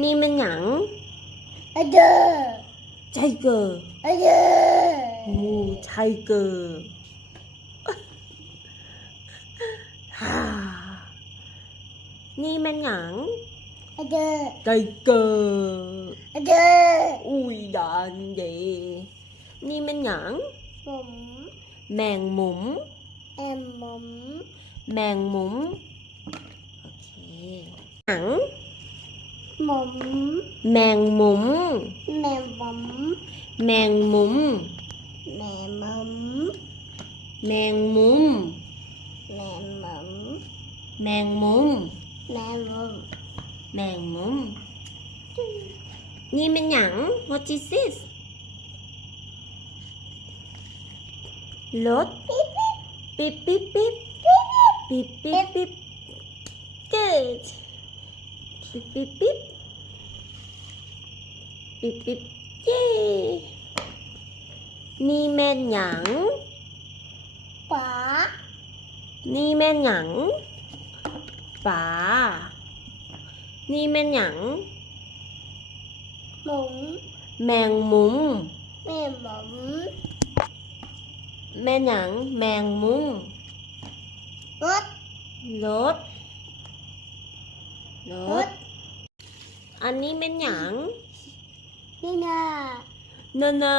นี่มันหยังเดอไทเกอร์เดองูไทเกอร์ฮ่านี่มันหยังเดอไทเกอร์เดออุ้ยดันเย่นี่มันหยังผม แมงมุมแอมมมแมงมุมโอเคหยังมม แมงมุมแม่มม แมงมุมแม่มม แมงมุม แม่มม แมงมุม แม่มม แมงมุมนี่มันหยัง What is this รถปิ๊บปิ๊บปิ๊บปิ๊บปิ๊บปิ๊บ good ปิ๊บปิ๊บปิ๊บปิ๊บปิ๊บเย้นี่แม่นหยัง ป๋า นี่แม่นหยังป๋านี่แม่นหยัง หมม แมงมุม แม่มม แม่หยังแมงมุม รถ รถอันนี้เป็นหยัง นี่นา เนอ